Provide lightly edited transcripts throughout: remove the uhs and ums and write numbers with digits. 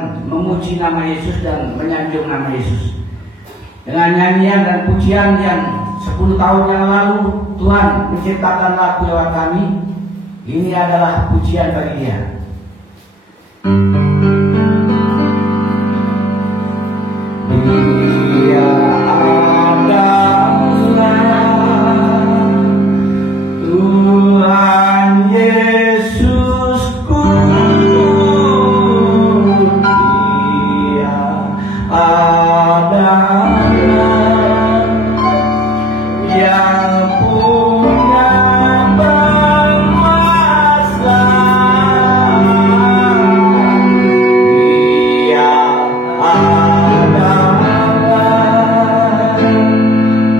memuji nama Yesus dan menyanjung nama Yesus dengan nyanyian dan pujian yang 10 tahun yang lalu Tuhan menciptakan lagu lewat kami. Ini adalah pujian bagi Dia. Dia adalah Tuhan Yesusku. Dia adalah yang punya berkuasa. Dia adalah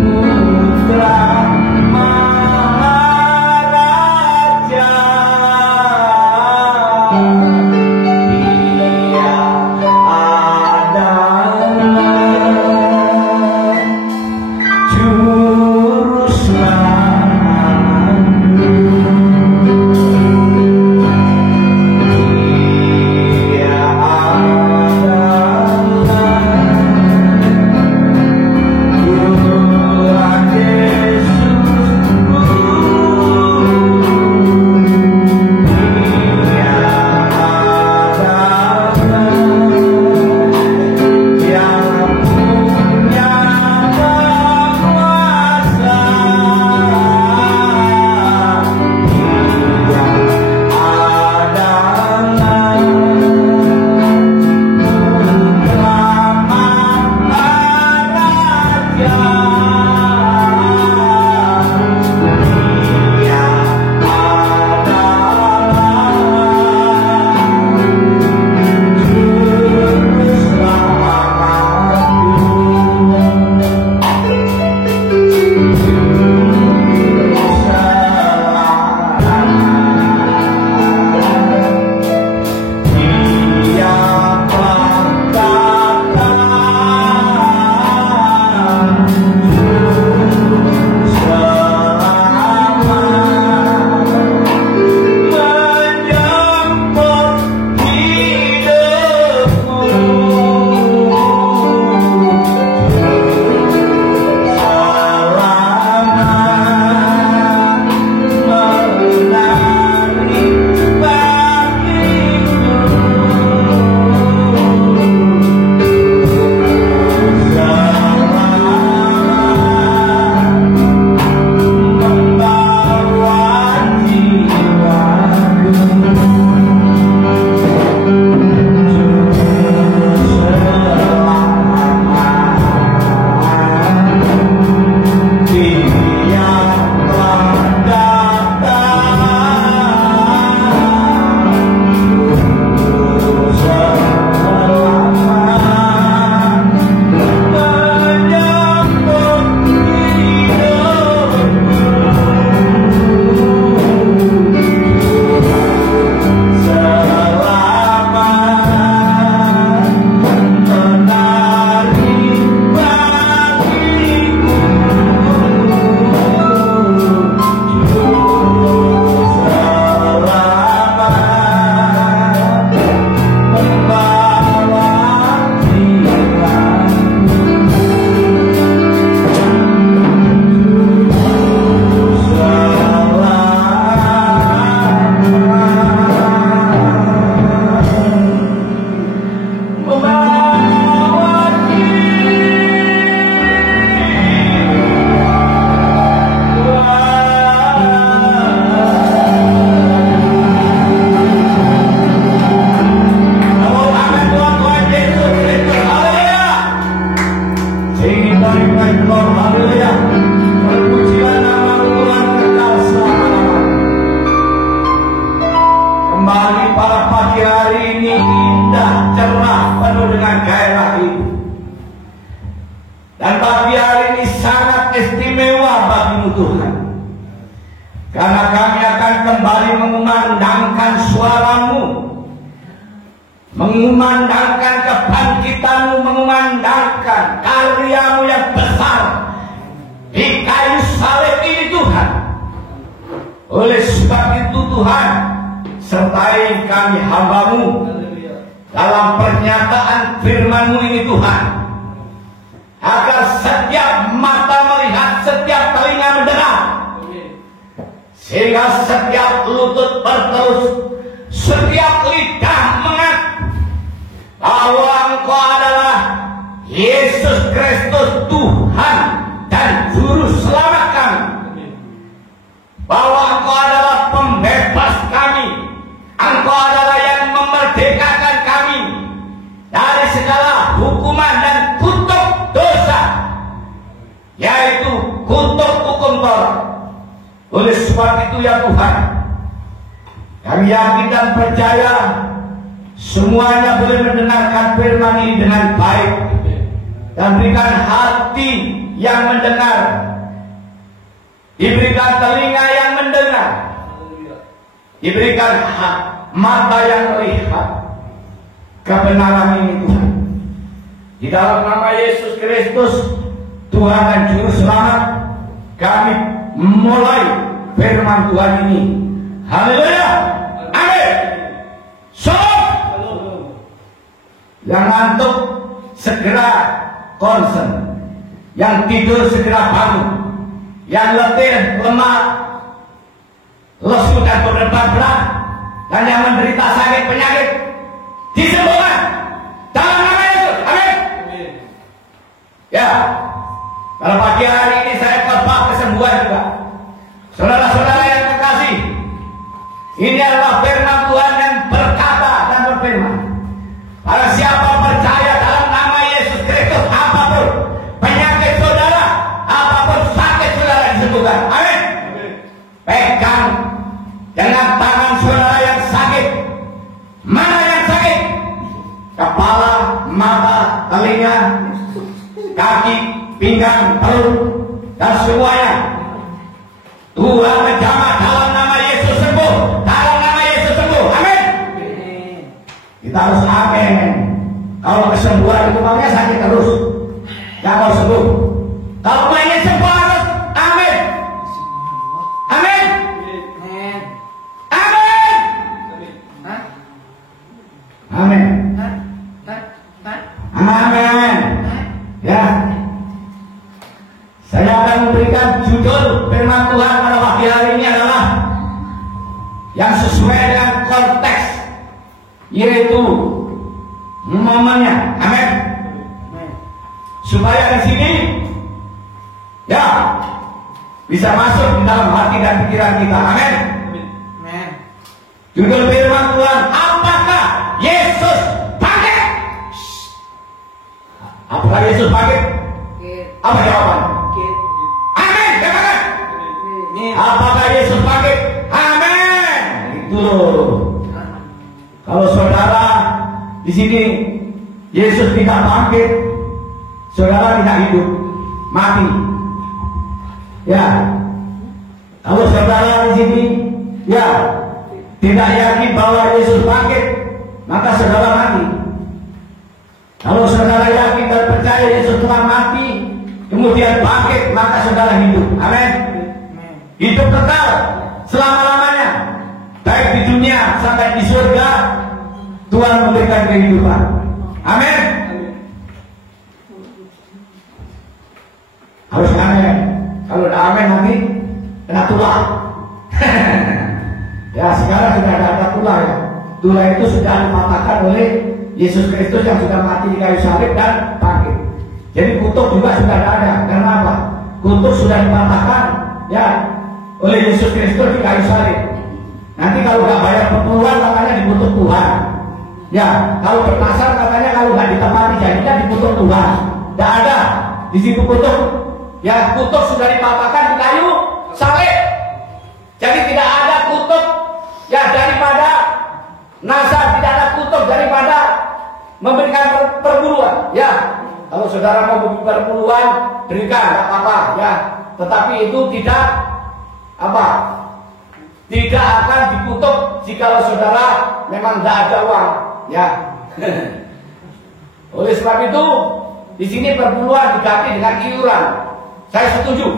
Putra Maharaja. Dia adalah Juru Selamatku. Dia adalah Tuhan Yesusku. Dia adalah yang punya berkuasa. Dia adalah Putra Maharaja. Dia kembali pada pagi hari ini indah, cerah, penuh dengan gairah hidup. Dan pagi hari ini sangat istimewa bagimu Tuhan, karena kami akan kembali mengumandangkan suaramu, mengumandangkan kebangkitanmu, mengumandangkan karyamu yang besar di kayu salib ini Tuhan. Oleh sebab itu Tuhan, sertai kami hamba-Mu dalam pernyataan firman-Mu ini Tuhan, agar setiap mata melihat, setiap telinga mendengar, sehingga setiap lutut berterus, setiap lidah mengaku bahwa Engkau adalah Yesus Kristus, Tuhan dan Juru Selamat kami, bahwa Engkau adalah pembebas kami, Engkau adalah yang memerdekakan kami dari segala hukuman dan kutuk dosa, yaitu kutuk hukum Taurat. Oleh sebab itu ya Tuhan, kami yakin dan percaya semuanya boleh mendengarkan firman ini dengan baik, dan berikan hati yang mendengar, diberikan telinga yang mendengar, diberikan mata yang melihat kebenaran ini Tuhan. Di dalam nama Yesus Kristus, Tuhan dan Juru Selamat, kami mulai firman Tuhan ini. Haleluya, amin. Shalom. Yang ngantuk segera konsen, yang tidur segera bangun, yang letih, lemah, lesu dan beban berat, dan yang menderita sakit penyakit disembuhkan dalam nama Yesus. Amin. Ya, kalau pagi hari ini saya khotbah kesembuhan juga. Saudara-saudara yang terkasih, ini adalah firman Tuhan yang berkata dan berfirman, barang siapa percaya dalam nama Yesus Kristus, apapun penyakit saudara, apapun sakit saudara disembuhkan. Amin. Pegang dengan tangan saudara yang sakit. Mana yang sakit? Kepala, mata, telinga, kaki, pinggang, perut, dan semuanya. Tuhan menjamah dalam nama Yesus sembuh. Dalam nama Yesus sembuh. Amin. Kita harus amin. Kalau kesembuhan itu maunya sakit terus, nggak mau sembuh. Kalau pengen sembuh harus amin. Amin. Amin. Amin. Amin. Ya. Saya akan memberikan judul firman Tuhan pada pagi hari ini adalah yang sesuai dengan konteks, yaitu momennya. Amin. Supaya di sini ya bisa masuk di dalam hati dan pikiran kita. Amin. Judul firman Tuhan, apakah Yesus bangkit? Apakah Yesus bangkit? Apa jawabannya? Amin, katakan. Apakah Yesus bangkit? Amin. Itu. Kalau saudara di sini Yesus tidak bangkit, saudara tidak hidup, mati. Ya. Kalau saudara di sini ya tidak yakin bahwa Yesus bangkit, maka saudara mati. Kalau saudara yakin dan percaya Yesus telah mati, kemudian bangkit, maka saudara hidup. Amin. Hidup kekal selama-lamanya, baik di dunia sampai di surga. Tuhan memberikan kehidupan. Amin. Harus amin. Kalau tidak amin nanti kena tulah. Ya, sekarang sudah ada tulah ya. Tulah itu sudah dipatahkan oleh Yesus Kristus yang sudah mati di kayu salib dan bangkit. Jadi kutuk juga sudah ada. Karena apa? Kutuk sudah dipatahkan ya oleh Yesus Kristus di kayu salib. Nanti kalau nggak bayar perpuluhan katanya dikutuk Tuhan. Ya, kalau berpasar katanya kalau nggak ditepati janjinya dikutuk Tuhan. Tidak ada di situ kutuk. Ya, kutuk sudah dipatahkan di kayu salib. Jadi tidak ada kutuk ya daripada nasab, tidak ada kutuk daripada memberikan perpuluhan. Ya, kalau saudara mau perpuluhan berikan, tidak apa-apa ya. Tetapi itu tidak apa? Tidak akan dikutuk jika saudara memang tidak ada uang, ya. Oleh sebab itu, di sini perpuluhan diganti dengan iuran. Saya setuju.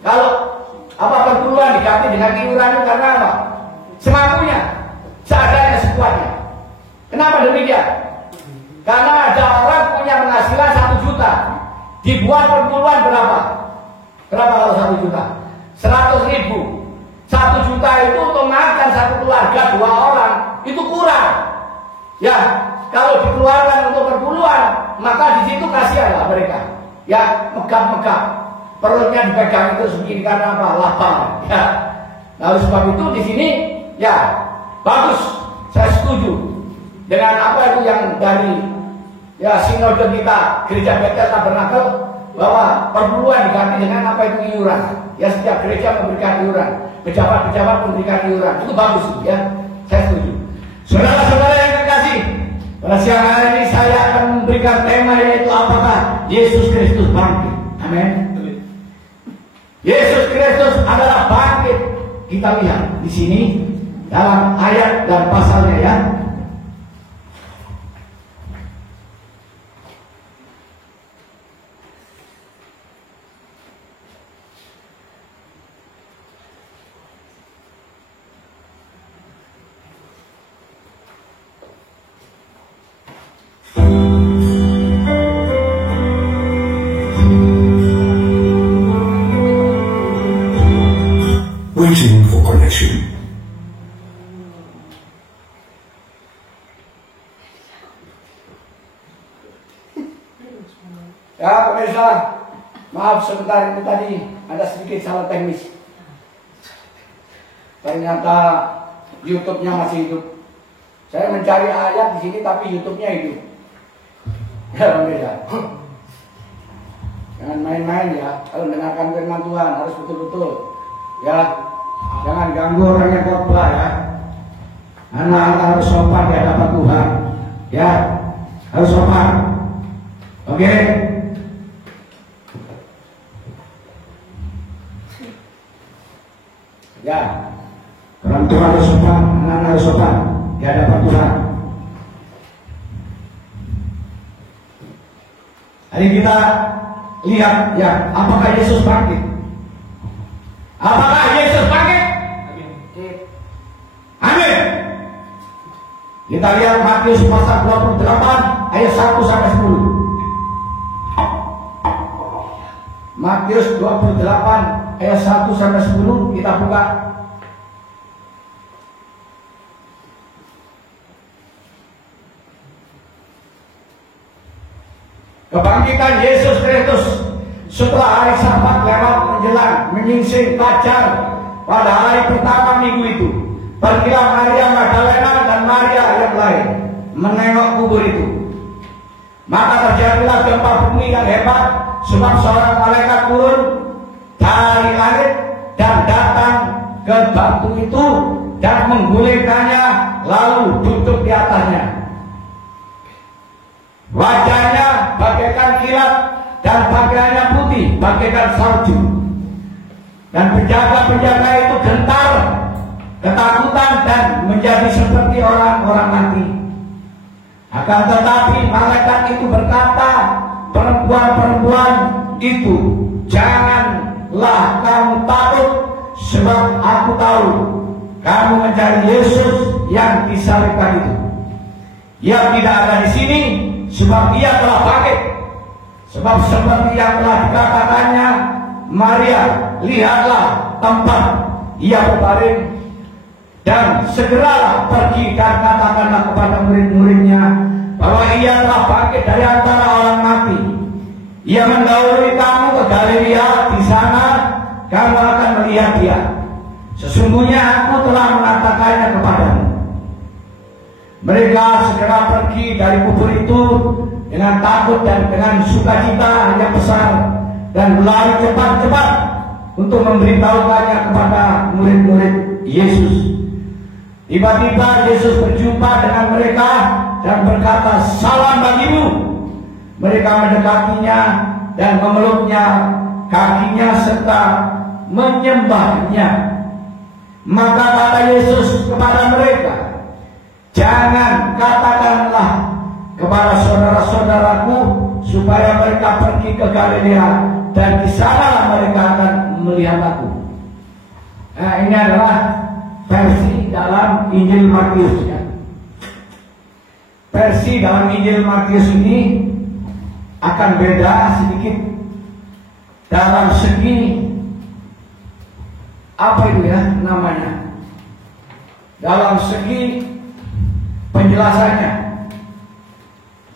Kalau perpuluhan diganti dengan iuran itu karena apa? Semampunya, seadanya, sekuatnya. Kenapa demikian? Karena ada orang punya penghasilan 1 juta, dibuat perpuluhan berapa? Berapa kalau 1 juta? 100.000. 1 juta itu untuk makan satu keluarga 2 orang, itu kurang. Ya, kalau dikeluarkan untuk perpuluhan, maka di situ kasihanlah mereka. Ya, megap-megap, perutnya dipegang itu begini karena apa? Lapar. Ya, lalu sebab itu di sini, ya bagus, saya setuju dengan apa itu yang dari sinode kita Gereja Bethel Tabernakel, bahwa perpuluhan diganti dengan apa itu iuran. Ya, setiap gereja memberikan iuran, pejabat-pejabat memberikan iuran, itu bagus ya, saya setuju. Saudara-saudara yang kekasih, pada siang hari ini saya akan memberikan tema, yaitu apakah Yesus Kristus bangkit. Amin. Yesus Kristus adalah bangkit. Kita lihat di sini dalam ayat dan pasalnya ya. Waiting for connection. Ya pemirsa, maaf sebentar itu tadi ada sedikit salah teknis. Ternyata YouTube-nya masih hidup. Saya mencari ayat di sini tapi YouTube-nya hidup. Ya pemirsa, jangan main-main ya. Kalau mendengarkan firman Tuhan harus betul-betul. Ya, jangan ganggu orang yang khotbah ya. Anak-anak harus sopan di hadapan Tuhan. Ya, harus sopan. Oke. Ya, orang tua harus sopan, anak-anak harus sopan di hadapan Tuhan. Hari kita lihat ya, apakah Yesus bangkit? Apakah Yesus bangkit? Amin. Kita lihat Matius pasal 28 ayat 1 sampai 10. Matius 28 ayat 1 sampai 10 kita buka. Kebangkitan Yesus Kristus setelah hari Sabat lewat menjelang menyingsing fajar pada hari pertama minggu itu, pergilah Maria Magdalena dan Maria yang lain menengok kubur itu. Maka terjadilah gempa bumi yang hebat, sebab seorang malaikat turun dari langit dan datang ke batu itu dan menggulingkannya, lalu duduk di atasnya. Wajahnya bagaikan kilat dan pakaiannya putih bagaikan salju. Dan penjaga-penjaga itu gentar, ketakutan dan menjadi seperti orang-orang mati. Akan tetapi malaikat itu berkata, perempuan-perempuan itu, janganlah kamu takut, sebab aku tahu kamu mencari Yesus yang disalibkan itu. Ia tidak ada di sini, sebab ia telah bangkit. Sebab seperti yang telah dikatakannya, Maria, lihatlah tempat ia berbaring, dan segeralah pergi dan katakanlah kepada murid-muridnya bahwa ia telah bangkit dari antara orang mati. Ia mendahului kamu ke Galilea, di sana kamu akan melihat dia. Sesungguhnya aku telah mengatakannya kepadamu. Mereka segera pergi dari kubur itu dengan takut dan dengan sukacita yang besar, dan berlari cepat-cepat untuk memberitahukannya kepada murid-murid Yesus. Tiba-tiba Yesus berjumpa dengan mereka dan berkata, salam bagimu. Mereka mendekatinya dan memeluknya kakinya serta menyembahnya. Maka kata Yesus kepada mereka, jangan katakanlah kepada saudara-saudaraku supaya mereka pergi ke Galilea, dan di sana mereka akan melihat aku. Nah, ini adalah versi dalam Injil Matius ya. versi dalam Injil Matius ini akan beda sedikit dalam segi apa itu ya namanya, dalam segi penjelasannya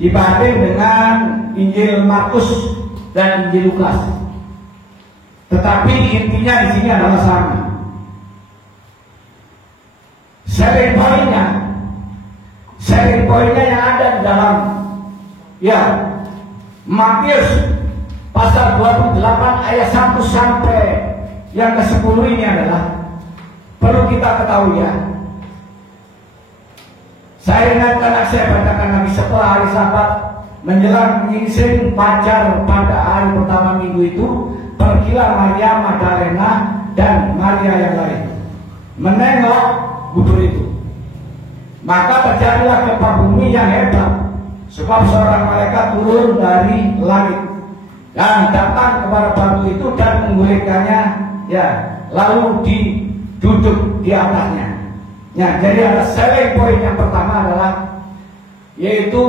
dibanding dengan Injil Markus dan Injil Lukas. Tetapi intinya di sini adalah sama. Sharing poinnya yang ada di dalam ya Matius pasal 28 ayat 1 sampai yang ke-10 ini adalah perlu kita ketahui ya. Saya ingatkan anak saya bacakan lagi setelah hari Sabat menjelang menyingsing fajar pada hari pertama minggu itu, pergilah Maria Magdalena dan Maria yang lain menengok kubur itu. Maka terjadilah gempa bumi yang hebat, sebab seorang malaikat turun dari langit dan datang kepada batu itu dan menggulingkannya, ya, lalu duduk di atasnya. Ya, jadi ada selling point yang pertama adalah yaitu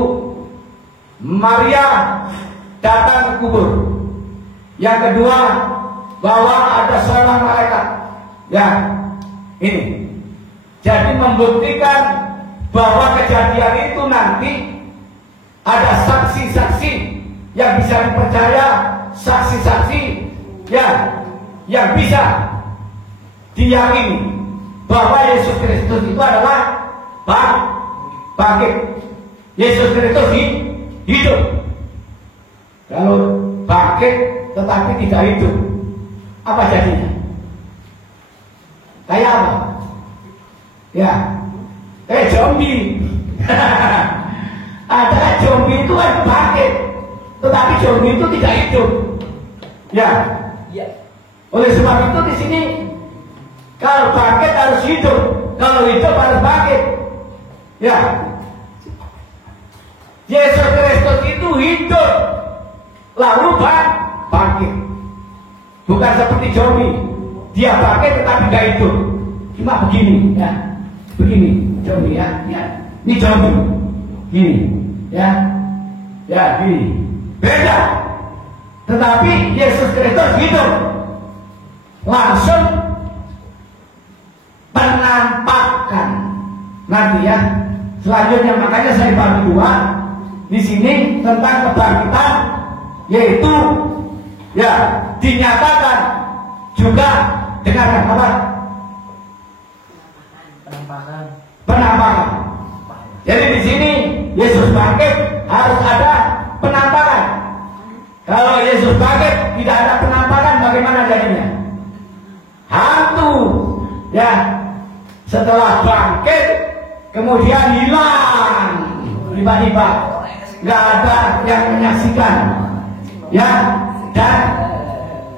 Maria datang ke kubur. Yang kedua bahwa ada seorang malaikat. Ya, ini. Jadi membuktikan bahwa kejadian itu nanti ada saksi-saksi yang bisa dipercaya, saksi-saksi yang bisa diyakini bahwa Yesus Kristus itu adalah bangkit. Yesus Kristus hidup. Kalau bangkit tetapi tidak hidup, apa jadinya? Kayak apa? Ya, zombie. Adalah zombie itu kan bangkit, tetapi zombie itu tidak hidup. Ya. Oleh sebab itu di sini kalau bangkit harus hidup, kalau hidup harus bangkit. Ya. Yesus Kristus itu hidup, lalu bangkit. Bukan seperti zombie, dia bangkit tetapi tidak hidup. Cuma begini, ya. Begini, zombie ya. Ini zombie. Gini, ya. Ya, gini. Beda. Tetapi Yesus Kristus hidup. Langsung penampakan nanti ya. Selanjutnya makanya saya bagi dua di sini tentang kebangkitan, yaitu ya dinyatakan juga dengan apa? Penampakan. Jadi di sini Yesus bangkit harus ada penampakan. Kalau Yesus bangkit tidak ada penampakan, bagaimana jadinya? Hantu. Ya, setelah bangkit kemudian hilang tiba-tiba, nggak ada yang menyaksikan, ya, dan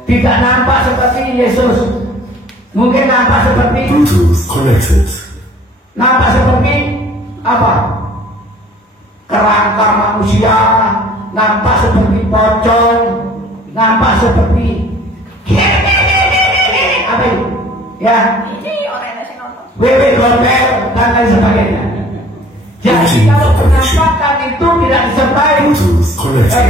tidak nampak seperti Yesus. Mungkin nampak seperti nampak seperti apa? Kerangka manusia, nampak seperti pocong, nampak seperti apa itu? Ya, wewe gombel dan lain sebagainya. Jadi kalau penampakan itu tidak disertai,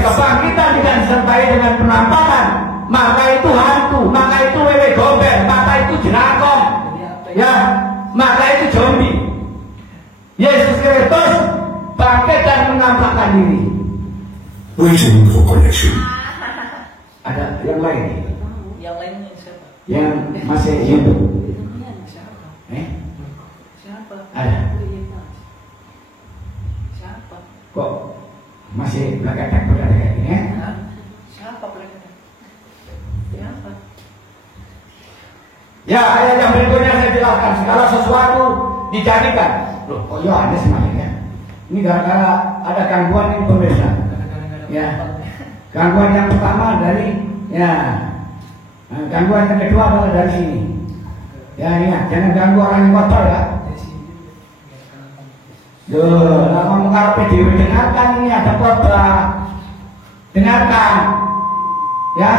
kebangkitan tidak disertai dengan penampakan, maka itu hantu, maka itu wewe gombel, maka itu jenakong, ya, maka itu zombie. Yesus Kristus bangkit dan menampakkan diri. Waiting for connection. Ada yang lain? Yang lainnya siapa? Yang masih hidup? Siapa? Siapa? Ada. Siapa? Kok masih belakang pada kayak gini? Siapa belakang? Siapa? Ya, ayat yang berikutnya saya jelaskan. Segala sesuatu dijadikan. Loh, kok Yohanes semuanya? Ini gara-gara ada gangguan ini pemirsa. Ya, gangguan yang pertama dari gangguan yang kedua adalah dari sini. Ya, ingat, jangan ganggu orang yang kotor ya. Duh, lama mengapa PDW dengarkan ini ada khotbah. Dengarkan, ya,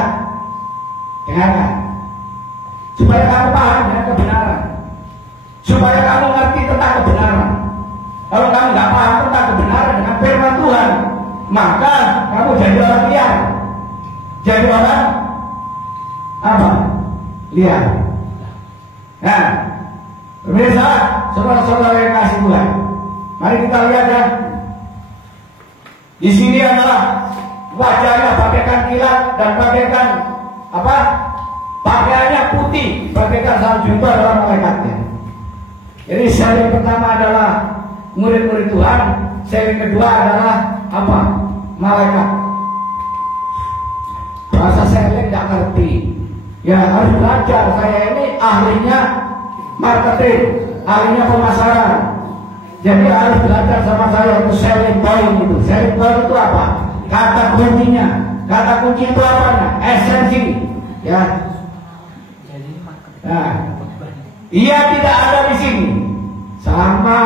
dengarkan. Supaya kamu paham dengan kebenaran, supaya kamu ngerti tentang kebenaran. Kalau kamu nggak paham tentang kebenaran dengan firman Tuhan, maka kamu jadi orang liar. Jadi orang apa? Liar. Nah, pemirsa, saudara-saudara yang kasih Tuhan, mari kita lihat ya. Di sini adalah wajahnya bagaikan kilat dan bagaikan apa? Pakaiannya putih, bagaikan salju. Itu adalah malaikatnya. Jadi sel yang pertama adalah murid-murid Tuhan, sel yang kedua adalah apa? Malaikat. Bahasa saya nggak ngerti. Ya harus belajar. Saya ini ahlinya marketing, ahlinya pemasaran. Jadi harus belajar sama saya itu selling point itu. Selling point itu apa? Kata kuncinya. Kata kunci itu apa? Esensi. Ya. Nah, ia tidak ada di sini. Sama.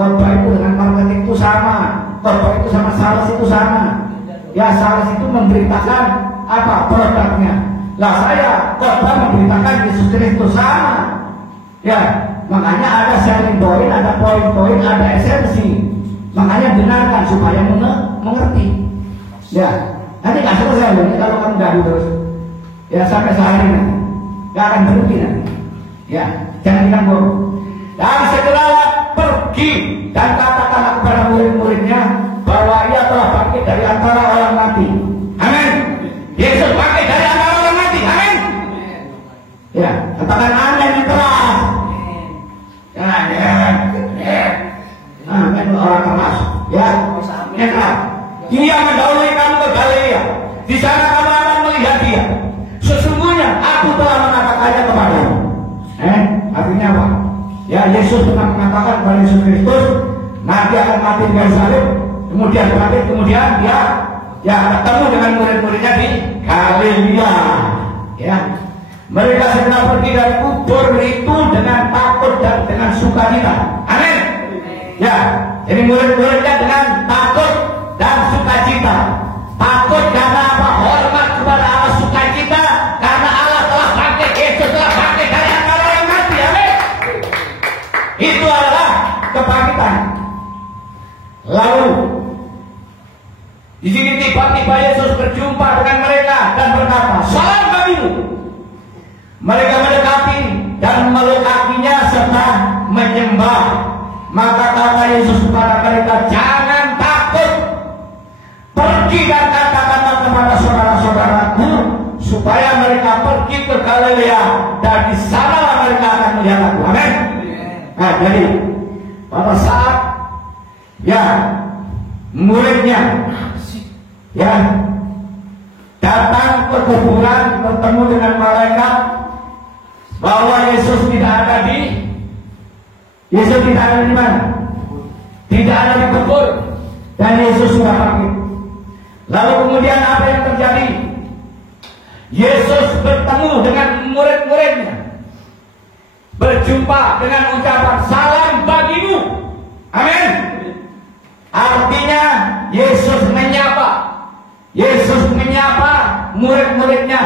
Khotbah itu dengan marketing itu sama. Khotbah itu sama sales itu sama. Ya sales itu memberitakan apa? Produknya. Lah saya khotbah memberitakan Yesus Kristus sama. Ya. Makanya ada selling point, ada poin-poin, ada esensi. Makanya dengarkan supaya mengerti. Ya, nanti nggak selesai loh kalau kamu gaduh terus. Ya sampai sehari nanti, nggak akan berhenti nanti. Ya, jangan diganggu. Dan segeralah pergi dan katakanlah kepada murid-muridnya bahwa ia telah bangkit dari antara orang mati. Amin. Yesus bangkit dari antara orang mati. Amin. Ya, katakan amin yang keras. Amin orang keras. Ya, enak. Dia mendahului kamu ke Galilea. Di sana kamu akan melihat dia. Sesungguhnya aku telah mengatakannya kepadamu. Artinya apa? Ya Yesus pernah mengatakan kepada Yesus Kristus nanti akan mati di kayu salib, kemudian bangkit, kemudian dia ketemu dengan murid-muridnya di Galilea. Ya, mereka segera pergi dari kubur itu dengan takut dan dengan sukacita. Amin. Ya, jadi murid-muridnya dengan takut dan sukacita. Takut karena apa? Hormat kepada Allah, sukacita karena Allah telah bangkit, Yesus telah bangkit dari antara orang mati. Amin. Itu adalah kebangkitan. Lalu di sini tiba-tiba Yesus berjumpa dengan mereka dan berkata, "Salam bagimu." Mereka mendekati dan memeluk kakinya serta menyembah. Maka kata Yesus kepada mereka, "Jangan takut. Pergi dan katakanlah kepada saudara-saudaraku supaya mereka pergi ke Galilea dan di sana mereka akan melihat aku." Amin. Nah, jadi pada saat muridnya datang ke kuburan bertemu dengan malaikat bahwa Yesus tidak ada di mana? Tidak ada di kubur dan Yesus sudah bangkit. Lalu kemudian apa yang terjadi? Yesus bertemu dengan murid-muridnya, berjumpa dengan ucapan salam bagimu. Amin. Artinya Yesus menyapa murid-muridnya,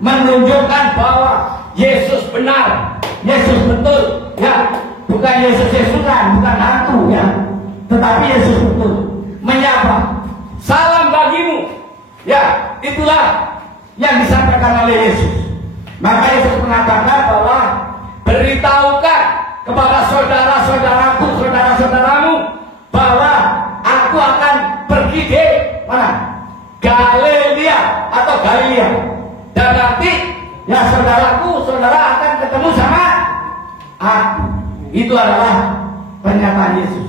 menunjukkan bahwa Yesus benar, Yesus betul, ya, bukan Yesus-Yesusan, bukan hantu, ya, tetapi Yesus betul, menyapa, salam bagimu, ya, itulah yang disampaikan oleh Yesus. Maka Yesus mengatakan bahwa beritahukan kepada saudara-saudaraku, saudara-saudaramu, bahwa aku akan pergi di mana? Galilea atau Galilea, dan nanti ya saudara akan ketemu sama aku. Itu adalah pernyataan Yesus.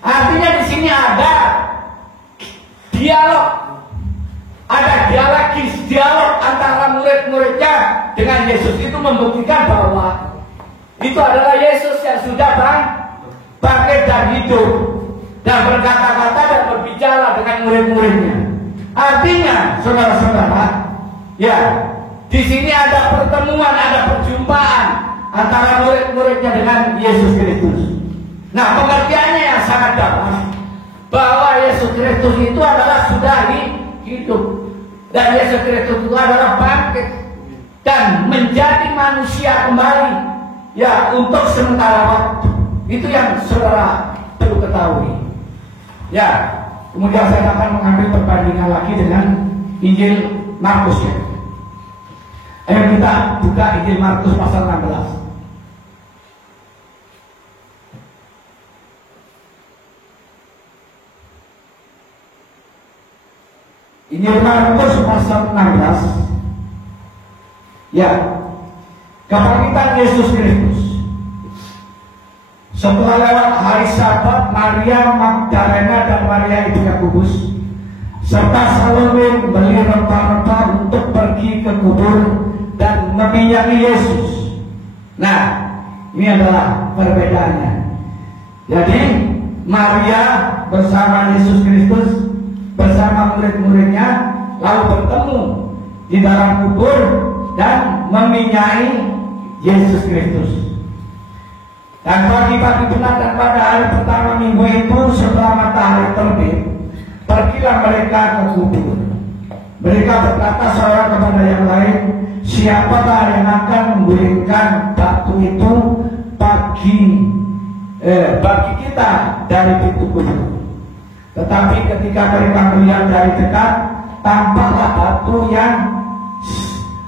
Artinya di sini ada dialog antara murid-muridnya dengan Yesus. Itu membuktikan bahwa itu adalah Yesus yang sudah bangkit dan hidup dan berkata-kata dan berbicara dengan murid-muridnya. Artinya, saudara-saudara, ya, di sini ada pertemuan, ada perjumpaan antara murid-muridnya dengan Yesus Kristus. Nah, pengertiannya yang sangat dalam bahwa Yesus Kristus itu adalah sudah hidup dan Yesus Kristus itu adalah bangkit dan menjadi manusia kembali, ya, untuk sementara waktu. Itu yang saudara perlu ketahui. Ya, kemudian saya akan mengambil perbandingan lagi dengan Injil Markus ya. Ayo kita buka Injil Markus pasal 16. Injil Markus pasal 16. Ya, kebangkitan Yesus Kristus. Setelah lewat hari Sabat, Maria Magdalena dan Maria ibu Yakobus serta Salome beli rempah-rempah untuk pergi ke kubur dan meminyaki Yesus. Nah, ini adalah perbedaannya. Jadi Maria bersama Yesus Kristus bersama murid-muridnya lalu bertemu di dalam kubur dan meminyaki Yesus Kristus. Dan pagi-pagi benar dan pada hari pertama minggu itu setelah matahari terbit, pergilah mereka ke kubur. Mereka berkata seorang kepada yang lain, siapakah yang akan menggulingkan batu itu bagi kita dari pintu kubur? Tetapi ketika mereka melihat dari dekat, tampaklah batu yang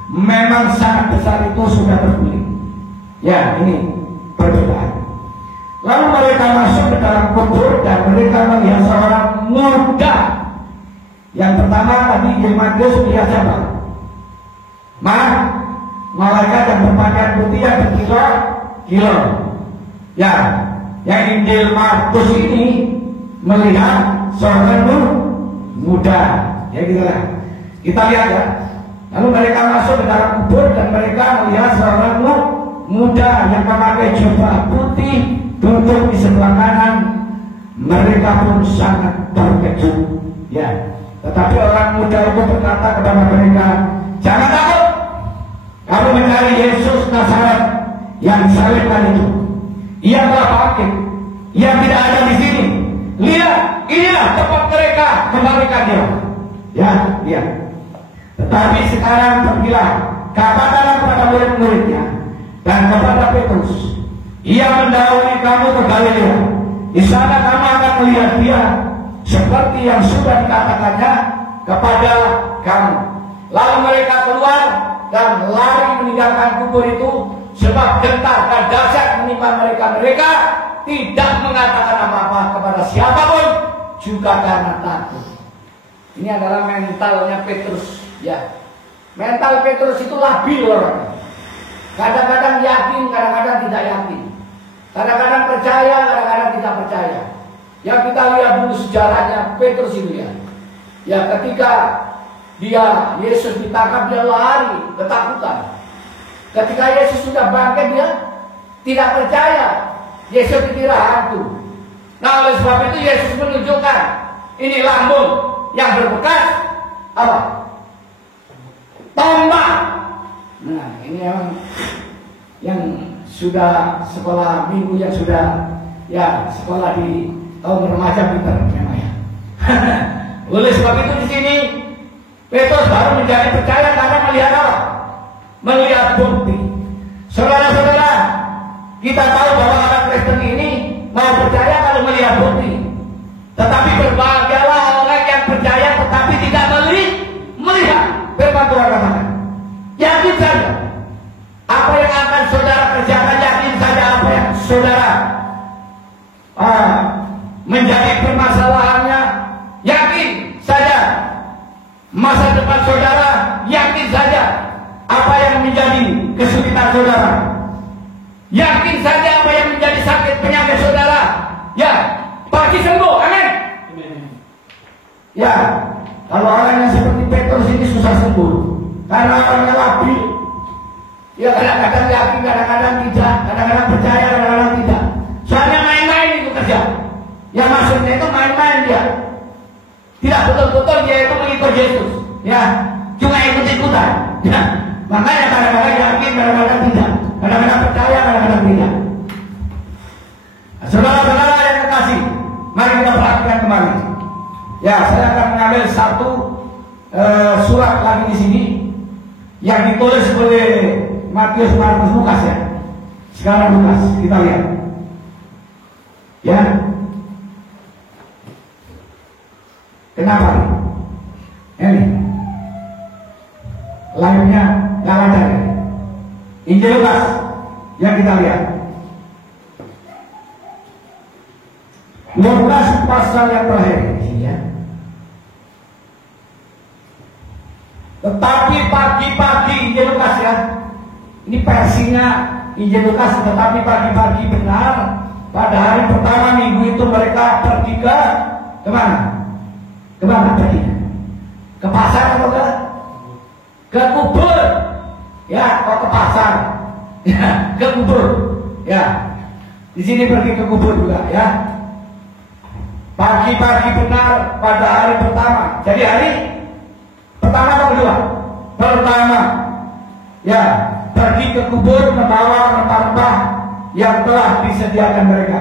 memang sangat besar itu sudah terguling. Ya, ini perbedaan. Lalu mereka masuk ke dalam kubur dan mereka melihat seorang muda. Yang pertama tadi Injil Markus melihat siapa? Malaikat yang berpakaian putih yang berkilau-kilau. Ya, yang Injil Markus ini melihat seorang muda. Ya gitulah. Kita lihat ya. Lalu mereka masuk ke dalam kubur dan mereka melihat seorang muda yang memakai jubah putih duduk di sebelah kanan. Mereka pun sangat terkejut. Ya, tetapi orang muda itu berkata kepada mereka, jangan takut, kamu mencari Yesus Nazaret yang disalibkan itu. Ia telah bangkit. Ia tidak ada di sini. Lihat, inilah tempat mereka membangkitkan dia. Ya, lihat. Tetapi sekarang pergilah, katakanlah kepada murid-muridnya dan kepada Petrus, ia mendahului kamu ke Galilea. Di sana kamu akan melihat dia seperti yang sudah dikatakannya kepada kamu. Lalu mereka keluar dan lari meninggalkan kubur itu, sebab gentar dan dahsyat menimpa mereka. Mereka tidak mengatakan apa-apa kepada siapapun, juga karena takut. Ini adalah mentalnya Petrus. Ya, mental Petrus itu labil orang. Kadang-kadang yakin, kadang-kadang tidak yakin. Kadang-kadang percaya, kadang-kadang tidak percaya. Yang kita lihat dulu sejarahnya Petrus ini ya. Ya, ketika Yesus ditangkap, dia lari ketakutan. Ketika Yesus sudah bangkit, dia tidak percaya. Yesus dikira hantu. Nah, oleh sebab itu Yesus menunjukkan ini lambung yang berbekas apa? Tombak. Nah, ini yang sudah sekolah minggu, yang sudah ya sekolah di tahun remaja pintar memang ya. Oleh sebab itu di sini Petrus baru menjadi percaya karena melihat apa? Melihat bukti. Saudara-saudara, kita tahu bahwa orang Kristen ini mau percaya kalau melihat bukti. Tetapi berbahagialah orang yang percaya tetapi tidak melihat. Firman Tuhan katakan, yakin saja apa yang akan saudara kerjakan, yakin saja apa yang saudara menjadi permasalahannya, yakin saja masa depan saudara, yakin saja apa yang menjadi kesulitan saudara, yakin saja apa yang menjadi sakit penyakit saudara, ya pasti sembuh, amin. Ya, kalau orang yang seperti Petrus ini susah sembuh karena orangnya labil. Ya, kadang-kadang yakin, kadang-kadang tidak, kadang-kadang percaya, kadang-kadang tidak. Soalnya main-main itu kerja. Ya, maksudnya itu main-main dia. Tidak betul-betul dia itu mengikut Yesus. Ya, cuma ikut-ikutan. Ya, makanya kadang-kadang yakin, kadang-kadang tidak. Kadang-kadang percaya, kadang-kadang tidak. Saudara-saudara yang kekasih, mari kita perhatikan kembali. Ya, saya akan mengambil satu surat lagi di sini yang ditulis oleh Matius, Markus, Lukas ya. Sekarang Lukas, kita lihat. Ya, Kenapa? Ini lainnya nggak ada ya. Injil Lukas yang kita lihat. Lukas pasal yang terakhir ya. Tetapi pagi-pagi Injil Lukas ya. Ini versinya Injil Lukas. Tetapi pagi-pagi benar pada hari pertama minggu itu mereka pergi ke kemana? Kemana pergi? Ke pasar atau ke kubur? Ya, kok ke pasar? Ya, ke kubur. Ya, di sini pergi ke kubur juga ya. Pagi-pagi benar pada hari pertama. Jadi hari pertama atau kedua? Pertama. Ya, pergi ke kubur membawa rempah-rempah yang telah disediakan mereka.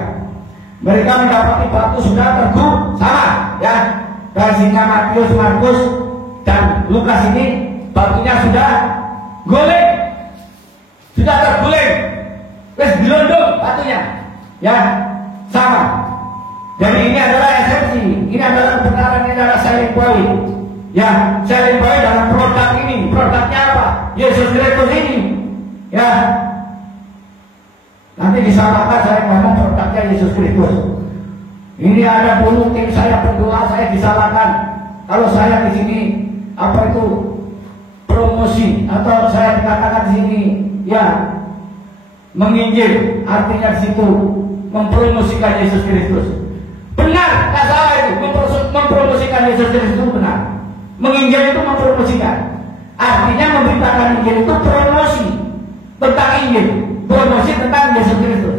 Mereka mendapati batu sudah tergulung sama, ya. Versinya Matius, Markus, dan Lukas ini batunya sudah guling, sudah terguling, wes dilondong batunya, ya, sama. Jadi ini adalah esensi, ini adalah kebenaran, ini adalah selling point. Ya, selling point dalam produk ini. Produknya apa? Yesus Kristus ini. Ya. Nanti disalahkan saya ngomong produknya Yesus Kristus. Ini ada dulu tim saya berdoa, saya disalahkan. Kalau saya di sini apa itu promosi atau saya dikatakan di sini ya menginjil, artinya di situ mempromosikan Yesus Kristus. Benar, tak salah itu. Mempromosikan Yesus Kristus itu benar. Menginjil itu mempromosikan. Artinya memberitakan Injil itu promosi tentang Injil, promosi tentang Yesus Kristus.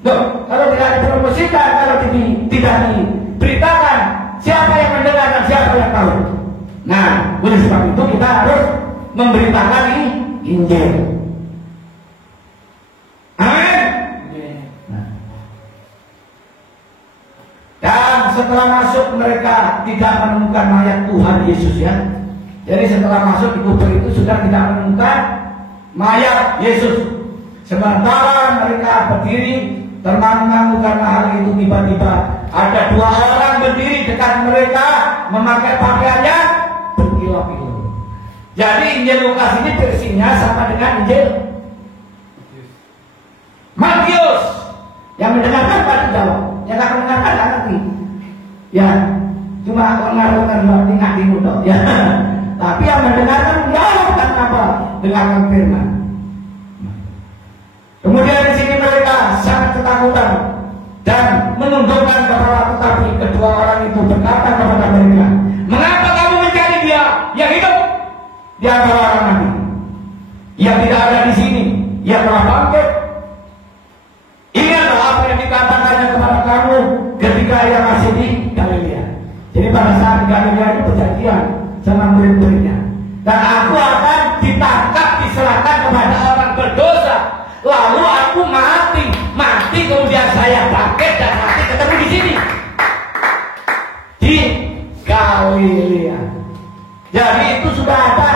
Loh, kalau tidak dipromosikan, kalau tidak diberitakan, siapa yang mendengar dan siapa yang tahu? Nah, oleh sebab itu kita harus memberitakan Injil. Amin. Dan setelah masuk mereka tidak menemukan mayat Tuhan Yesus ya. Jadi setelah masuk di kubur itu sudah tidak menemukan mayat Yesus. Sementara mereka berdiri termangu-mangu karena hal itu tiba-tiba ada dua orang berdiri dekat mereka memakai pakaian yang berkilau-kilau. Jadi Injil Lukas ini versinya sama dengan Injil Matius. Yang mendengarkan pada jawab, yang tak mendengarkan tak ngerti. Ya, cuma lengar-lengar tinggal di mulut. Ya, tapi yang mendengarkan jawab kan apa? Dengarkan firman. Kemudian di sini mereka sangat ketakutan dan menundukkan kepala, tetapi kedua orang itu berkata kepada mereka, "Mengapa kamu mencari dia yang hidup di antara orang mati? Ia tidak ada di sini, ia telah bangkit. Ini adalah apa yang dikatakannya kepada kamu ketika ia masih di Galilea." Jadi pada saat di Galilea itu perjanjian sama murid-muridnya. Dan aku akan ditangkap, diserahkan kepada orang berdosa. Lalu aku mati kemudian saya bangkit dan mati ketemu di sini di Galilea. Jadi itu sudah ada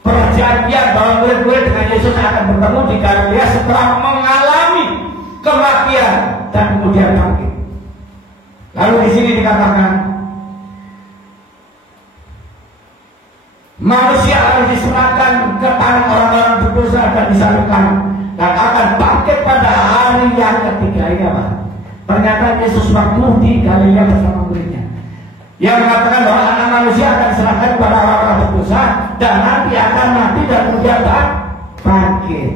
perjanjian bahwa murid-murid dengan Yesus akan bertemu di Galilea setelah mengalami kematian dan kemudian bangkit. Lalu di sini dikatakan manusia harus diserahkan ke tangan orang-orang berdosa dan disalibkan dan akan bangkit pada hari yang ketiga. Ini apa? Ternyata Yesus waktu di Galilea bersama muridnya, yang mengatakan bahwa anak manusia akan diserahkan kepada orang-orang berdosa dan nanti akan mati dan kemudian bangkit.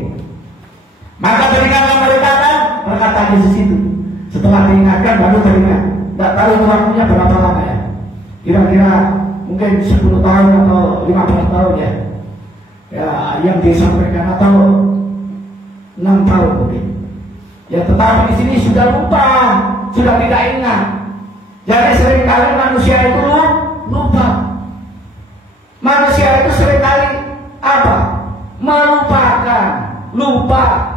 Maka teringatlah mereka kan perkataan Yesus itu. Setelah diingatkan baru teringat. Tidak tahu waktunya berapa lama ya. Kira-kira mungkin 10 tahun atau 15 tahun ya. Ya, yang disampaikan atau 6 tahun mungkin. Ya, tetapi di sini sudah lupa, sudah tidak ingat. Jadi seringkali manusia itu lupa. Manusia itu seringkali apa? Melupakan, lupa.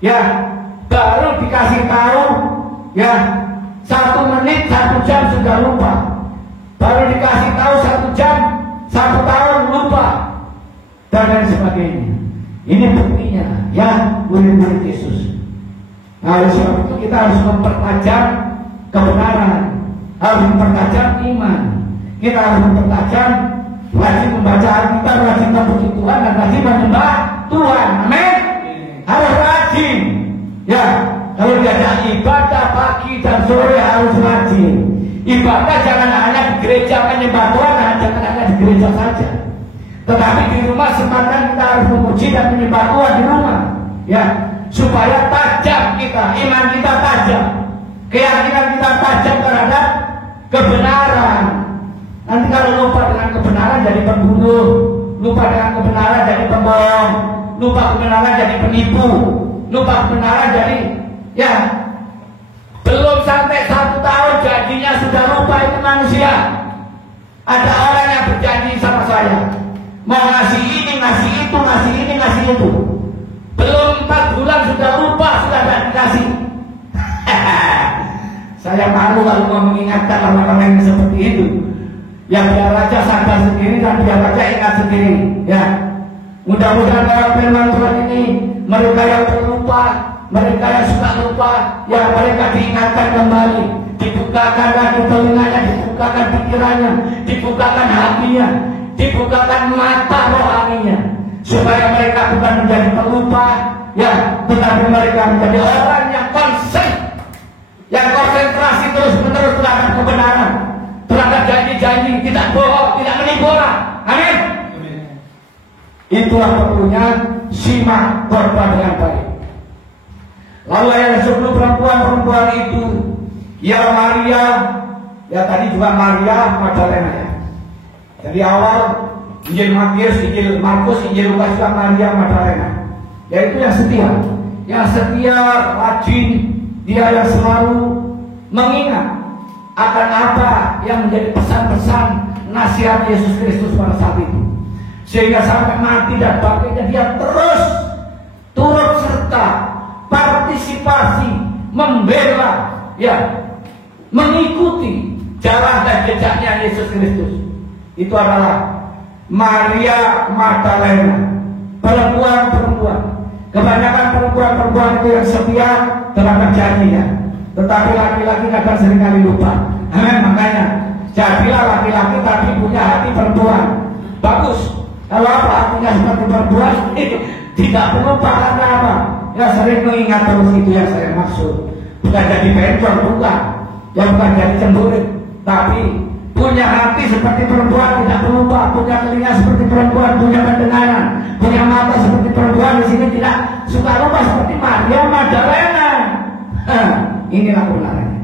Ya, baru dikasih tahu, ya 1 menit, 1 jam sudah lupa. Baru dikasih tahu 1 jam, 1 tahun lupa, dan lain sebagainya. Ini buktinya, ya murid-murid Yesus. Nah, oleh sebab itu kita harus mempertajam kebenaran, harus mempertajam iman. Kita harus mempertajam, wajib membaca Alkitab, wajib memuji Tuhan, dan wajib menyembah Tuhan. Amin. Harus rajin. Ya, kalau diajak ibadah pagi dan sore harus rajin. Ibadah jangan hanya di gereja menyembah Tuhan, jangan hanya di gereja saja. Tetapi di rumah sempatkan kita harus memuji dan menyembah Tuhan di rumah. Ya, supaya tajam kita, iman kita tajam, keyakinan kita tajam terhadap kebenaran. Nanti kalau lupa dengan kebenaran jadi pembunuh, lupa dengan kebenaran jadi pembohong, lupa kebenaran jadi penipu, lupa kebenaran jadi ya belum sampai 1 tahun janjinya sudah lupa. Itu manusia. Ada orang yang berjanji sama saya mau ngasih ini, ngasih itu, ngasih ini, ngasih itu. Belum 4 bulan sudah lupa, sudah tidak dikasih. Saya malu kalau mau mengingatkan orang-orang yang seperti itu. Ya biar aja sadar sendiri dan biar aja ingat sendiri. Ya, mudah-mudahan dalam firman Tuhan ini mereka yang terlupa, mereka yang suka lupa, ya mereka diingatkan kembali, dibukakan lagi telinganya, dibukakan pikirannya, dibukakan hatinya, dibukakan mata rohaninya, supaya mereka bukan menjadi pelupa, ya, tetapi mereka menjadi orang yang konsen, yang konsentrasi terus-menerus terhadap kebenaran, terhadap janji-janji, tidak bohong, tidak menipu orang. Amin. Itulah perlunya simak khotbah dengan baik. Lalu ayat 10, perempuan-perempuan itu, ya Maria, ya tadi juga Maria Magdalena ya. Jadi awal Injil Matius, Injil Markus, Injil Lukas juga Maria Magdalena. Yaitu yang setia, rajin, dia yang selalu mengingat akan apa yang menjadi pesan-pesan nasihat Yesus Kristus pada saat itu. Sehingga sampai mati dan bangkitnya dia terus turut serta partisipasi, membela, ya, mengikuti jalan dan jejaknya Yesus Kristus. Itu adalah Maria Magdalena, perempuan-perempuan. Kebanyakan perempuan-perempuan itu yang setia terhadap janjinya, tetapi laki-laki kadang seringkali lupa. Amin. Makanya jadilah laki-laki tapi punya hati perempuan. Bagus. Kalau apa hatinya seperti perempuan, tidak pelupa karena apa? Ya sering mengingat terus, itu yang saya maksud. Bukan jadi bencong, bukan. Ya bukan jadi cemburu, tapi punya hati seperti perempuan, tidak pelupa. Punya telinga seperti perempuan, punya pendengaran, punya mata seperti perempuan. Di sini tidak suka lupa seperti Maria Magdalena. Inilah kebenarannya.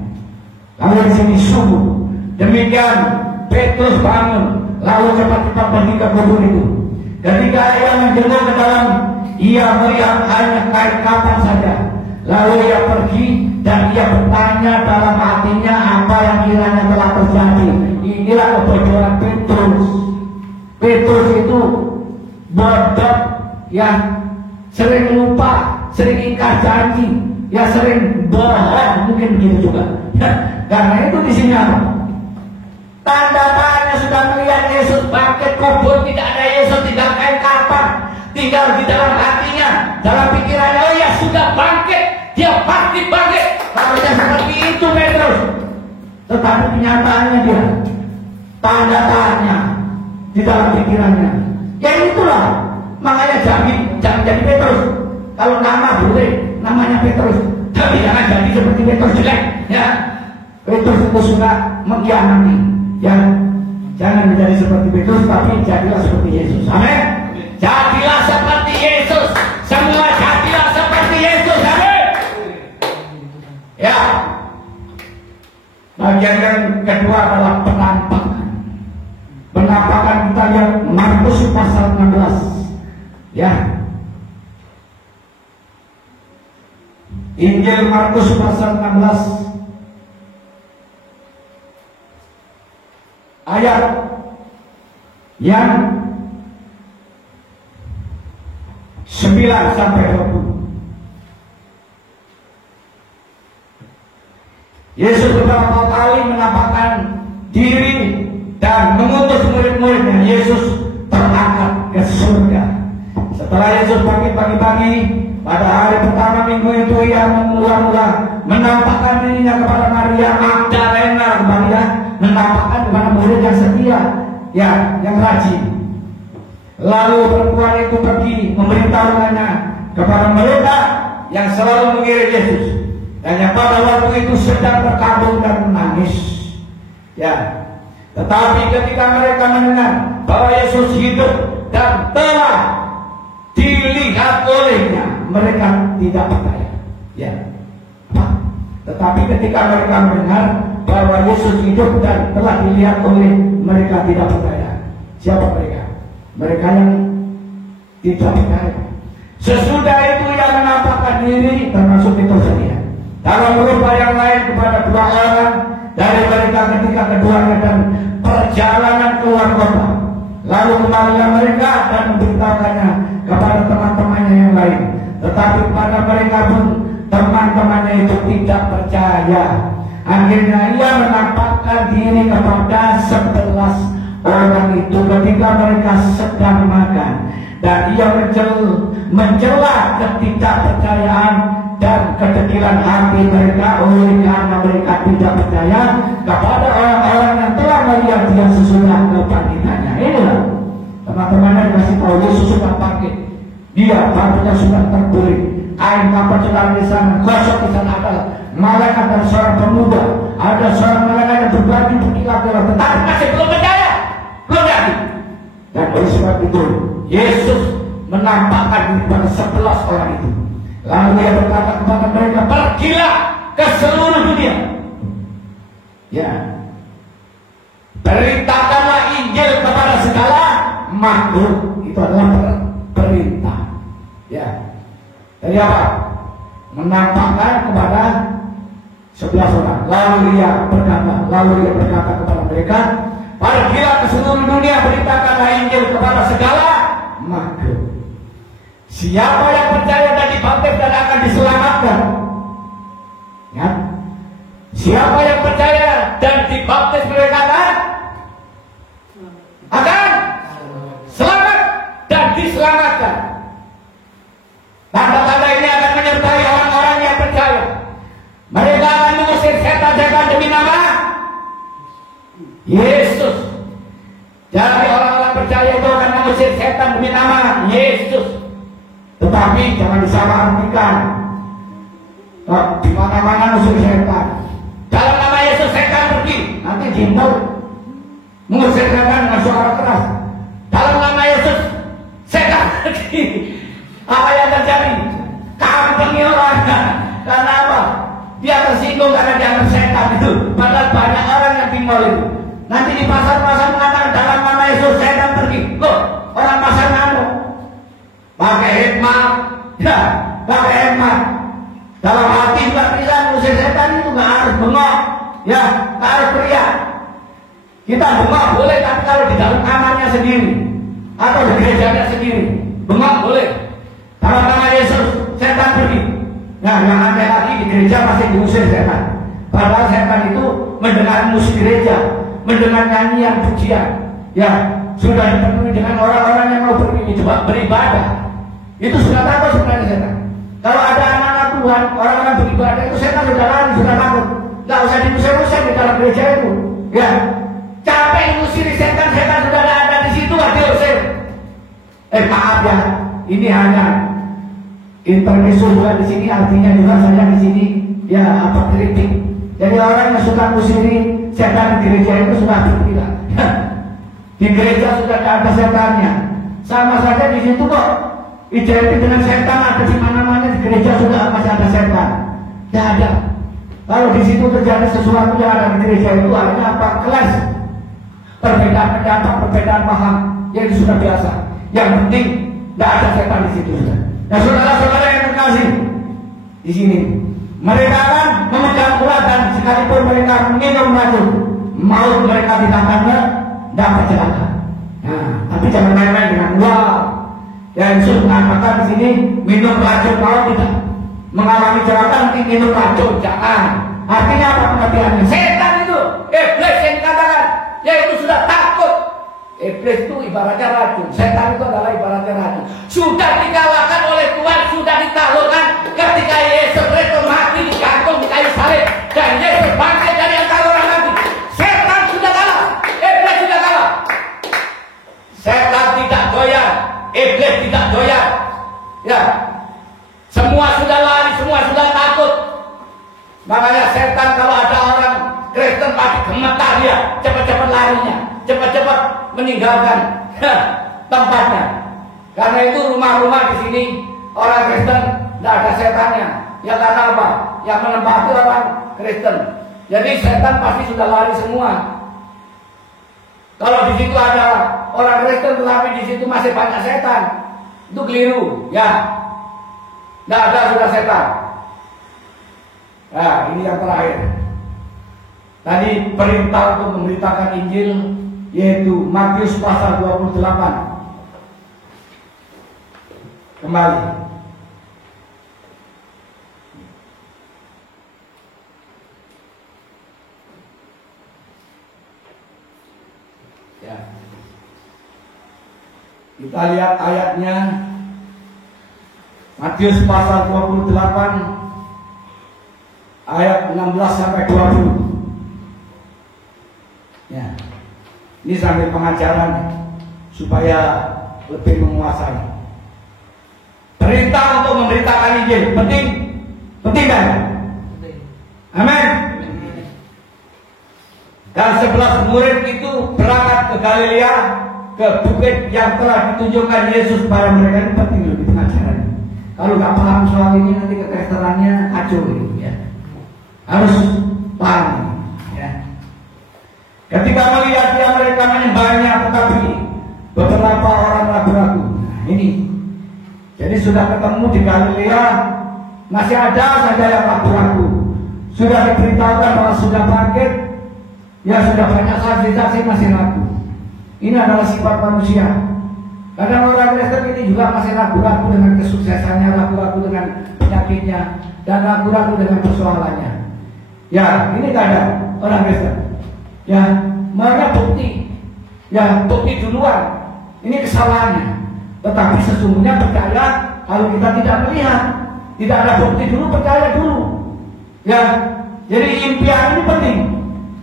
Lalu di sini sungguh demikian Petrus bangun, lalu cepat-cepat pergi ke kubur itu. Ketika ia menjenguk ke dalam, ia melihat hanya kain kapan saja. Lalu ia pergi dan ia bertanya dalam hatinya apa yang kiranya telah terjadi. Inilah kebodohan Petrus. Petrus itu bodoh, yang sering lupa, sering ingkar janji, ya sering bohong, mungkin begitu juga. Karena itu di sini apa? Tanda-tanda sudah melihat Yesus bangkit, kubur tidak ada Yesus, tinggal kain kapan, tinggal di dalam hatinya, dalam pikirannya, oh ya sudah bangkit, dia pasti bangkit. Harusnya seperti itu Petrus. Tetapi kenyataannya dia tanda-tanya di dalam pikirannya. Ya itulah, makanya jangan jadi Petrus. Kalau nama boleh, namanya Petrus, tapi jangan jadi seperti Petrus jelek. Ya, Petrus itu suka mengkhianati. Ya, jangan menjadi seperti Petrus, tapi jadilah seperti Yesus. Amin. Jadilah seperti Yesus. Semua jadilah seperti Yesus. Amin. Ya. Bagian yang kedua adalah penampakan. Penampakan kita yang Markus pasal 16. Ya. Injil Markus pasal 16. Ayat yang 9 sampai 20. Yesus beberapa kali menampakkan diri dan mengutus murid-muridnya. Yesus terangkat ke surga. Setelah Yesus pagi-pagi pada hari pertama minggu itu, ia mula-mula menampakkan dirinya kepada Maria Magdalena, Maria menampakkan kepada murid yang setia, ya, yang rajin. Lalu perempuan itu pergi memberitahukannya kepada mereka yang selalu mengiring Yesus, dan yang pada waktu itu sedang berkabung dan menangis. Ya, tetapi ketika mereka mendengar bahwa Yesus hidup dan telah dilihat olehnya, mereka tidak percaya. Ya, tetapi ketika mereka mendengar bahwa Yesus hidup dan telah dilihat oleh mereka, tidak percaya. Siapa mereka? Mereka yang tidak percaya. Sesudah itu ia menampakkan diri, termasuk itu saja, dalam rupa yang lain kepada dua orang dari mereka ketika keduanya dan perjalanan keluar kota. Lalu kembalilah mereka dan memberitakannya kepada teman-temannya yang lain. Tetapi pada mereka pun teman-temannya itu tidak percaya. Akhirnya ia menampakkan diri kepada 11 orang itu ketika mereka sedang makan, dan ia mencela ketidakpercayaan dan kedegilan hati mereka oleh karena mereka tidak percaya kepada orang-orang yang telah melihat dia sesudah kebangkitannya. Inilah teman-temannya dikasih tahu Yesus sudah bangkit, dia batunya sudah terguling, kain kapan sudah di sana, gosok di sana ada malaikat dan seorang pemuda, ada seorang malaikat yang berbaju berkilat-kilat, tetapi masih belum percaya, belum yakin. Dan oleh sebab itu Yesus menampakkan kepada 11 orang itu. Lalu dia berkata kepada mereka, pergilah ke seluruh dunia. Ya, beritakanlah Injil kepada segala makhluk. Itu adalah perintah. Ya, dari apa? Menampakkan kepada 11 orang. Lalu dia berkata kepada mereka, pergilah ke seluruh dunia, beritakanlah Injil kepada segala makhluk. Siapa yang percaya dan dibaptis dan akan diselamatkan, ya, siapa yang percaya dan dibaptis mereka akan selamat dan diselamatkan. Tanda-tanda ini akan menyertai orang-orang yang percaya. Mereka akan mengusir setan-setan demi nama Yesus. Jadi orang-orang percaya itu akan mengusir setan demi nama Yesus. Tetapi jangan disamakan. Di mana-mana musuh setan. Dalam nama Yesus setan pergi. Nanti jimbau mengusir setan dengan suara keras. Dalam nama Yesus setan pergi. Apa yang terjadi? Kampengi orang. Karena apa? Dia tersinggung karena dianggap setan itu. Padahal banyak orang yang tinggal itu. Nanti di pasar-pasar mengatakan dalam nama Yesus setan pergi. Loh, orang pasar ngamuk. Pakai hikmat, ya, pakai hikmat. Dalam hati juga bisa mengusir setan itu nggak harus bengok, ya, nggak harus teriak. Kita bengok boleh, tapi kalau di dalam kamarnya sendiri atau di gerejanya sendiri, bengok boleh. Dalam nama Yesus setan pergi. Nah, yang aneh lagi di gereja masih diusir setan. Padahal setan itu mendengar musik gereja, mendengar nyanyian pujian, ya, sudah dipenuhi dengan orang-orang yang mau beribadah. Itu sudah takut sebenarnya setan. Kalau ada anak-anak Tuhan, orang-orang beribadah itu setan sudah lari, sudah takut. Nggak usah diusir-usir di dalam gereja itu. Ya, capek diusir setan, setan sudah ada di situ, diusir. Maaf ya, ini hanya intermezzo juga di sini, artinya juga saya di sini, ya, apa kritik. Jadi orang yang suka musiri setan di gereja itu sudah bergila. Di gereja sudah ada setannya. Sama saja di situ kok. Identik dengan setan ada di mana-mana, di gereja sudah masih ada setan. Tidak ada. Kalau di situ terjadi sesuatu yang ada di gereja itu artinya apa? Kelas. Perbedaan pendapat, perbedaan paham, yang itu sudah biasa. Yang penting tidak ada setan di situ sudah. Nah, saudara-saudara yang terkasih di sini, mereka kan memegang ular dan sekalipun mereka minum racun, maut mereka tidak akan dapat celaka. Nah, tapi jangan main-main dengan ular. Yang Yesus mengatakan di sini minum racun maut tidak mengalami celaka, nanti minum racun jangan. Artinya apa pengertiannya? Setan itu, iblis yang dikatakan, yaitu sudah takut. Iblis itu ibaratnya racun, setan itu adalah ibaratnya racun. Sudah dikalahkan oleh Tuhan, sudah ditaklukkan ketika Yesus Kristus mati digantung di kayu iblis tidak doyan. Ya, semua sudah lari, semua sudah takut. Makanya setan kalau ada orang Kristen pasti gemetar dia, cepat-cepat larinya, cepat-cepat meninggalkan tempatnya. Karena itu rumah-rumah di sini orang Kristen tidak ada setannya. Ya karena apa? Yang menempati orang Kristen. Jadi setan pasti sudah lari semua. Kalau di situ ada orang Kristen tetapi di situ masih banyak setan, itu keliru, ya. Tidak ada sudah setan. Nah, ini yang terakhir. Tadi perintah untuk memberitakan Injil, yaitu Matius pasal 28. Kembali. Ya. Kita lihat ayatnya. Matius pasal 28 ayat 16 sampai 20. Ya. Ini sambil pengajaran supaya lebih menguasai. Perintah untuk memberitakan Injil penting, penting kan? Amin. Dan 11 murid itu berangkat ke Galilea, ke bukit yang telah ditunjukkan Yesus kepada mereka. Ini penting lebih pengajaran. Kalau nggak paham soal ini nanti kekristenannya kacau gitu ya. Harus paham ya. Ketika melihat dia mereka menyembahnya, tetapi beberapa orang ragu-ragu. Nah, ini. Jadi sudah ketemu di Galilea, masih ada saja yang ragu-ragu. Sudah diberitahukan bahwa sudah bangkit, ya sudah banyak saksi-saksi masih ragu. Ini adalah sifat manusia. Kadang orang Kristen ini juga masih ragu-ragu dengan kesuksesannya, ragu-ragu dengan penyakitnya, dan ragu-ragu dengan persoalannya. Ya, ini kadang orang Kristen. Ya, mereka bukti. Ya, bukti duluan. Ini kesalahannya. Tetapi sesungguhnya percaya kalau kita tidak melihat, tidak ada bukti dulu, percaya dulu. Ya, jadi impian ini penting.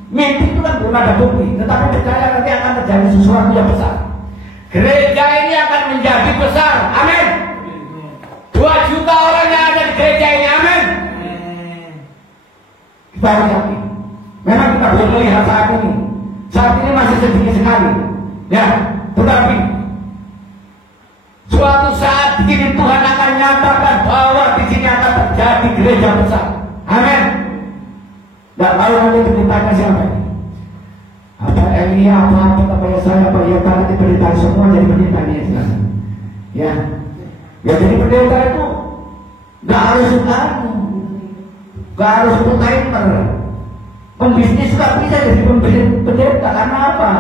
Mimpi itu kan belum ada bukti, tetapi percaya nanti akan terjadi sesuatu yang besar. Gereja ini akan menjadi besar, amin. 2 juta orang yang ada di gereja ini, amin. Kita harus yakin. Memang kita belum melihat saat ini. Saat ini masih sedikit sekali. Ya, tetapi suatu saat ini Tuhan akan nyatakan bahwa di sini akan terjadi gereja besar, amin. Tidak tahu nanti beritanya siapa ini. Apa Elia, apa saya, apa ya, nanti berita semua jadi pendeta ini silakan. Ya, ya jadi pendeta itu nggak harus entertainer. Pembisnis juga bisa jadi pendeta karena apa?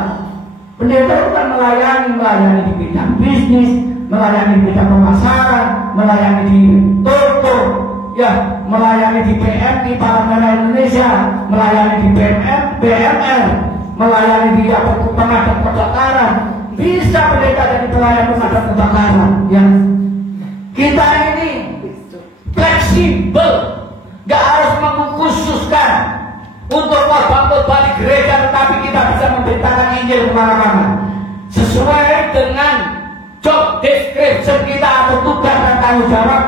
Pendeta itu kan melayani di bidang bisnis, melayani di bidang pemasaran, melayani di toko, ya, melayani di PMI Parlemen Indonesia, melayani di BMR, melayani di pemadam kebakaran. Bisa pendeta jadi pelayan pemadam kebakaran. Ya, kita ini fleksibel, gak harus mengkhususkan untuk khotbah di gereja, tetapi kita bisa memberitakan Injil kemana-mana sesuai dengan job description kita atau tugas dan tanggung jawab,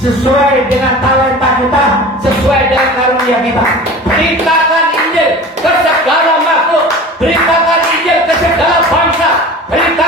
sesuai dengan talenta kita, sesuai dengan karunia kita. Beritakan Injil ke segala makhluk, beritakan Injil ke segala bangsa, beritakan